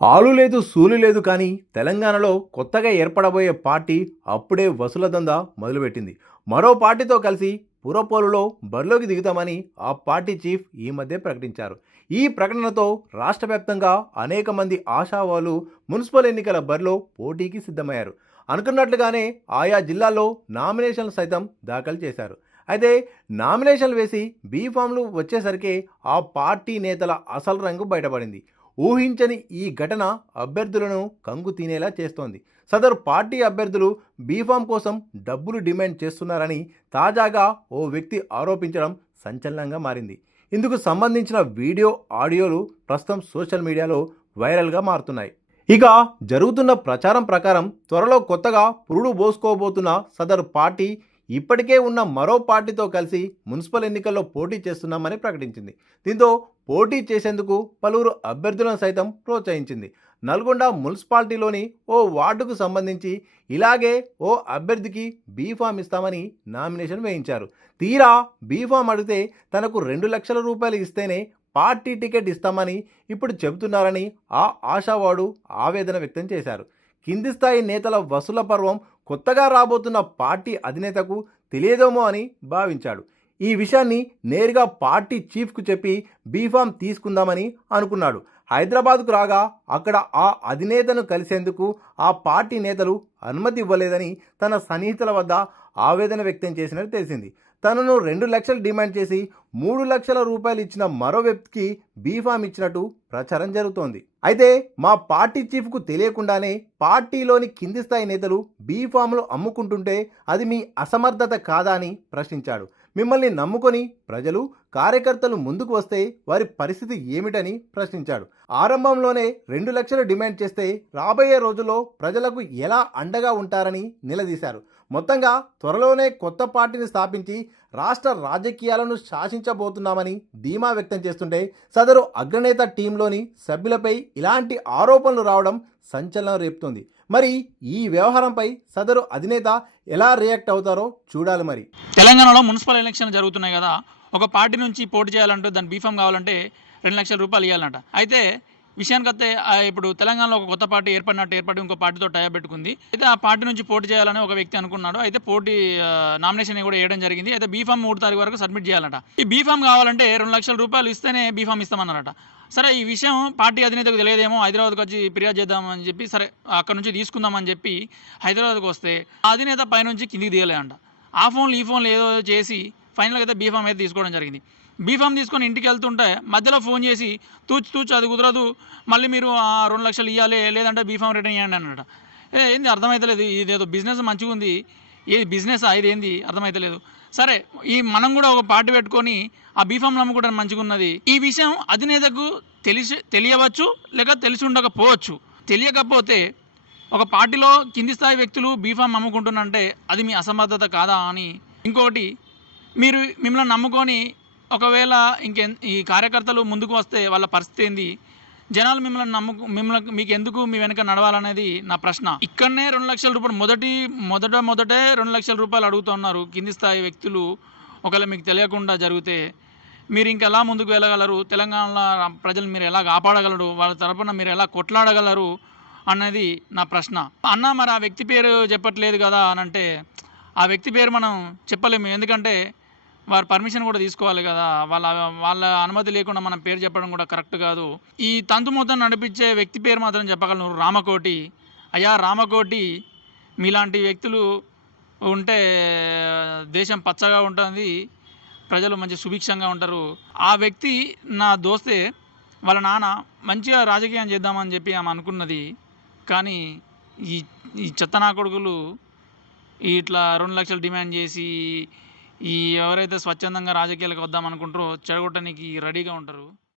ఆలు లేదు సూలు లేదు కానీ తెలంగాణలో కొత్తగా ఏర్పడబోయే పార్టీ అప్పుడే వసూల దందా మొదలుపెట్టింది. మరో పార్టీతో కలిసి పురపోలులో బరిలోకి దిగుతామని ఆ పార్టీ చీఫ్ ఈ మధ్య ప్రకటించారు. ఈ ప్రకటనతో రాష్ట్ర వ్యాప్తంగా అనేక మంది ఆశావాలు మున్సిపల్ ఎన్నికల బరిలో పోటీకి సిద్ధమయ్యారు. అనుకున్నట్లుగానే ఆయా జిల్లాల్లో నామినేషన్లు సైతం దాఖలు చేశారు. అయితే నామినేషన్లు వేసి బీఫామ్లు వచ్చేసరికి ఆ పార్టీ నేతల అసలు రంగు బయటపడింది. ఊహించని ఈ ఘటన అభ్యర్థులను కంగు తినేలా చేస్తోంది. సదరు పార్టీ అభ్యర్థులు బీఫామ్ కోసం డబ్బులు డిమాండ్ చేస్తున్నారని తాజాగా ఓ వ్యక్తి ఆరోపించడం సంచలనంగా మారింది. ఇందుకు సంబంధించిన వీడియో ఆడియోలు ప్రస్తుతం సోషల్ మీడియాలో వైరల్గా మారుతున్నాయి. ఇక జరుగుతున్న ప్రచారం ప్రకారం త్వరలో కొత్తగా పురుడు పోసుకోబోతున్న సదరు పార్టీ ఇప్పటికే ఉన్న మరో పార్టీతో కలిసి మున్సిపల్ ఎన్నికల్లో పోటీ చేస్తున్నామని ప్రకటించింది. దీంతో పోటీ చేసేందుకు పలువురు అభ్యర్థులను సైతం ప్రోత్సహించింది. నల్గొండ మున్సిపాలిటీలోని ఓ వార్డుకు సంబంధించి ఇలాగే ఓ అభ్యర్థికి బీఫామ్ ఇస్తామని నామినేషన్ వేయించారు. తీరా బీఫామ్ అడిగితే తనకు 2 లక్షల రూపాయలు ఇస్తేనే పార్టీ టికెట్ ఇస్తామని ఇప్పుడు చెబుతున్నారని ఆ ఆశావాడు ఆవేదన వ్యక్తం చేశారు. కింది స్థాయి నేతల వసూల పర్వం కొత్తగా రాబోతున్న పార్టీ అధినేతకు తెలియదేమో అని భావించాడు. ఈ విషయాన్ని నేరుగా పార్టీ చీఫ్కు చెప్పి బీఫామ్ తీసుకుందామని అనుకున్నాడు. హైదరాబాద్కు రాగా అక్కడ ఆ అధినేతను కలిసేందుకు ఆ పార్టీ నేతలు అనుమతి ఇవ్వలేదని తన సన్నిహితుల వద్ద ఆవేదన వ్యక్తం చేసినట్టు తెలిసింది. తనను 2 లక్షలు డిమాండ్ చేసి 3 లక్షల రూపాయలు ఇచ్చిన మరో వ్యక్తికి బీఫామ్ ఇచ్చినట్టు ప్రచారం జరుగుతోంది. అయితే మా పార్టీ చీఫ్కు తెలియకుండానే పార్టీలోని కింది స్థాయి నేతలు బీఫామ్లు అమ్ముకుంటుంటే అది మీ అసమర్థత కాదా అని ప్రశ్నించాడు. మిమ్మల్ని నమ్ముకొని ప్రజలు కార్యకర్తలు ముందుకు వస్తే వారి పరిస్థితి ఏమిటని ప్రశ్నించాడు. ఆరంభంలోనే 2 లక్షలు డిమాండ్ చేస్తే రాబోయే రోజుల్లో ప్రజలకు ఎలా అండగా ఉంటారని నిలదీశారు. మొత్తంగా త్వరలోనే కొత్త పార్టీని స్థాపించి రాష్ట్ర రాజకీయాలను శాసించబోతున్నామని ధీమా వ్యక్తం చేస్తుంటే సదరు అగ్రనేత టీంలోని సభ్యులపై ఇలాంటి ఆరోపణలు రావడం సంచలనం రేపుతోంది. మరి ఈ వ్యవహారంపై సదరు అధినేత ఎలా రియాక్ట్ అవుతారో చూడాలి. మరి తెలంగాణలో మున్సిపల్ ఎలక్షన్ జరుగుతున్నాయి కదా, ఒక పార్టీ నుంచి పోటీ చేయాలంటే దాని బీఫామ్ కావాలంటే 2 లక్షల రూపాయలు ఇవ్వాలంట. అయితే విషయానికి వస్తే ఇప్పుడు తెలంగాణలో ఒక కొత్త పార్టీ ఏర్పడి ఇంకో పార్టీతో టైప్ పెట్టుకుంది. అయితే ఆ పార్టీ నుంచి పోటీ చేయాలని ఒక వ్యక్తి అనుకున్నాడు. అయితే పోటీ నామినేషన్ కూడా వేయడం జరిగింది. అయితే బీఫామ్ 3 తారీఖు వరకు సబ్మిట్ చేయాలంట. ఈ బీఫామ్ కావాలంటే 2 లక్షల రూపాయలు ఇస్తేనే బీఫామ్ ఇస్తామన్నారట. సరే, ఈ విషయం పార్టీ అధినేతకు తెలియదేమో, హైదరాబాద్కి వచ్చి ఫిర్యాదు చేద్దామని చెప్పి సరే అక్కడ నుంచి తీసుకుందామని చెప్పి హైదరాబాద్కి వస్తే ఆ అధినేత పైనుంచి కిందికి దిగలే అంట. ఆ ఫోన్లు ఈ ఫోన్లు ఏదో చేసి ఫైనల్గా అయితే బీఫామ్ అయితే తీసుకోవడం జరిగింది. బీఫామ్ తీసుకొని ఇంటికి వెళ్తుంటే మధ్యలో ఫోన్ చేసి తూచి అది కుదరదు, మళ్ళీ మీరు 2 లక్షలు ఇవ్వాలి, లేదంటే బీఫామ్ రిటర్న్ ఇవ్వండి అన్నట. ఏంది అర్థమవుతలేదు, ఇదేదో బిజినెస్ మంచిగా ఉంది, ఏది బిజినెస్ ఇది ఏంది అర్థమవుతలేదు. సరే, మనం కూడా ఒక పార్టీ పెట్టుకొని ఆ బీఫామ్లు అమ్ముకోవడం మంచిగా ఉన్నది. ఈ విషయం అధినేతకు తెలియవచ్చు, లేక తెలిసి ఉండకపోవచ్చు. తెలియకపోతే ఒక పార్టీలో కింది స్థాయి వ్యక్తులు బీఫామ్ అమ్ముకుంటున్నంటే అది మీ అసమర్థత కాదా అని. ఇంకొకటి, మిమ్మల్ని నమ్ముకొని ఒకవేళ ఈ కార్యకర్తలు ముందుకు వస్తే వాళ్ళ పరిస్థితి ఏంది? జనాలు మిమ్మల్ని మీకు ఎందుకు మీ వెనక నడవాలనేది నా ప్రశ్న. ఇక్కడనే 2 లక్షల రూపాయలు మొదటే 2 లక్షల రూపాయలు అడుగుతున్నారు కింది స్థాయి వ్యక్తులు. ఒకవేళ మీకు తెలియకుండా జరిగితే మీరు ఇంకెలా ముందుకు వెళ్ళగలరు? తెలంగాణలో ప్రజలు మీరు ఎలా కాపాడగలరు? వాళ్ళ తరపున మీరు ఎలా కొట్లాడగలరు అన్నది నా ప్రశ్న. అన్న, మరి ఆ వ్యక్తి పేరు చెప్పట్లేదు కదా అని అంటే, ఆ వ్యక్తి పేరు మనం చెప్పలేము. ఎందుకంటే వారు పర్మిషన్ కూడా తీసుకోవాలి కదా. వాళ్ళ అనుమతి లేకుండా మనం పేరు చెప్పడం కూడా కరెక్ట్ కాదు. ఈ తంతు మొత్తం నడిపించే వ్యక్తి పేరు మాత్రం చెప్పగలను, రామకోటి. అయ్యా రామకోటి, మీలాంటి వ్యక్తులు ఉంటే దేశం పచ్చగా ఉంటుంది, ప్రజలు మంచి సుభిక్షంగా ఉంటారు. ఆ వ్యక్తి నా దోస్తే. వాళ్ళ నాన్న మంచిగా రాజకీయం చేద్దామని చెప్పి ఆమె అనుకున్నది. కానీ ఈ చెత్తనా కొడుకులు ఇట్లా 2 లక్షలు డిమాండ్ చేసి ఎవరైతే స్వచ్ఛందంగా రాజకీయాలకు వద్దామనుకుంటారో చెడగొట్టడానికి రెడీగా ఉంటారు.